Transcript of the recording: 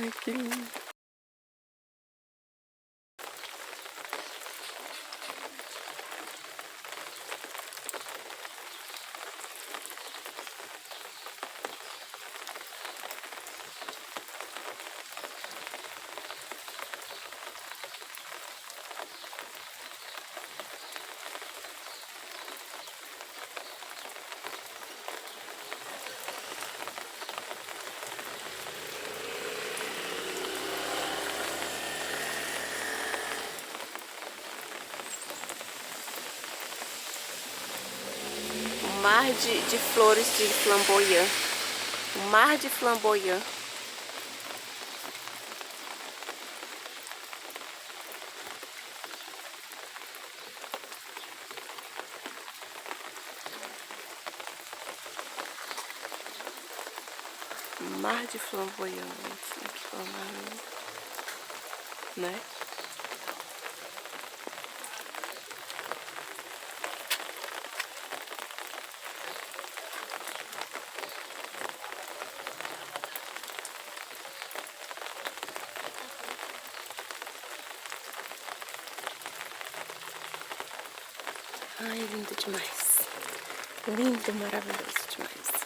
Ai, que lindo. Um mar de flores de flamboyant. Um mar de flamboyant. Um mar de flamboyant. Que maravilha, né? Ai, lindo demais. Lindo, maravilhoso demais.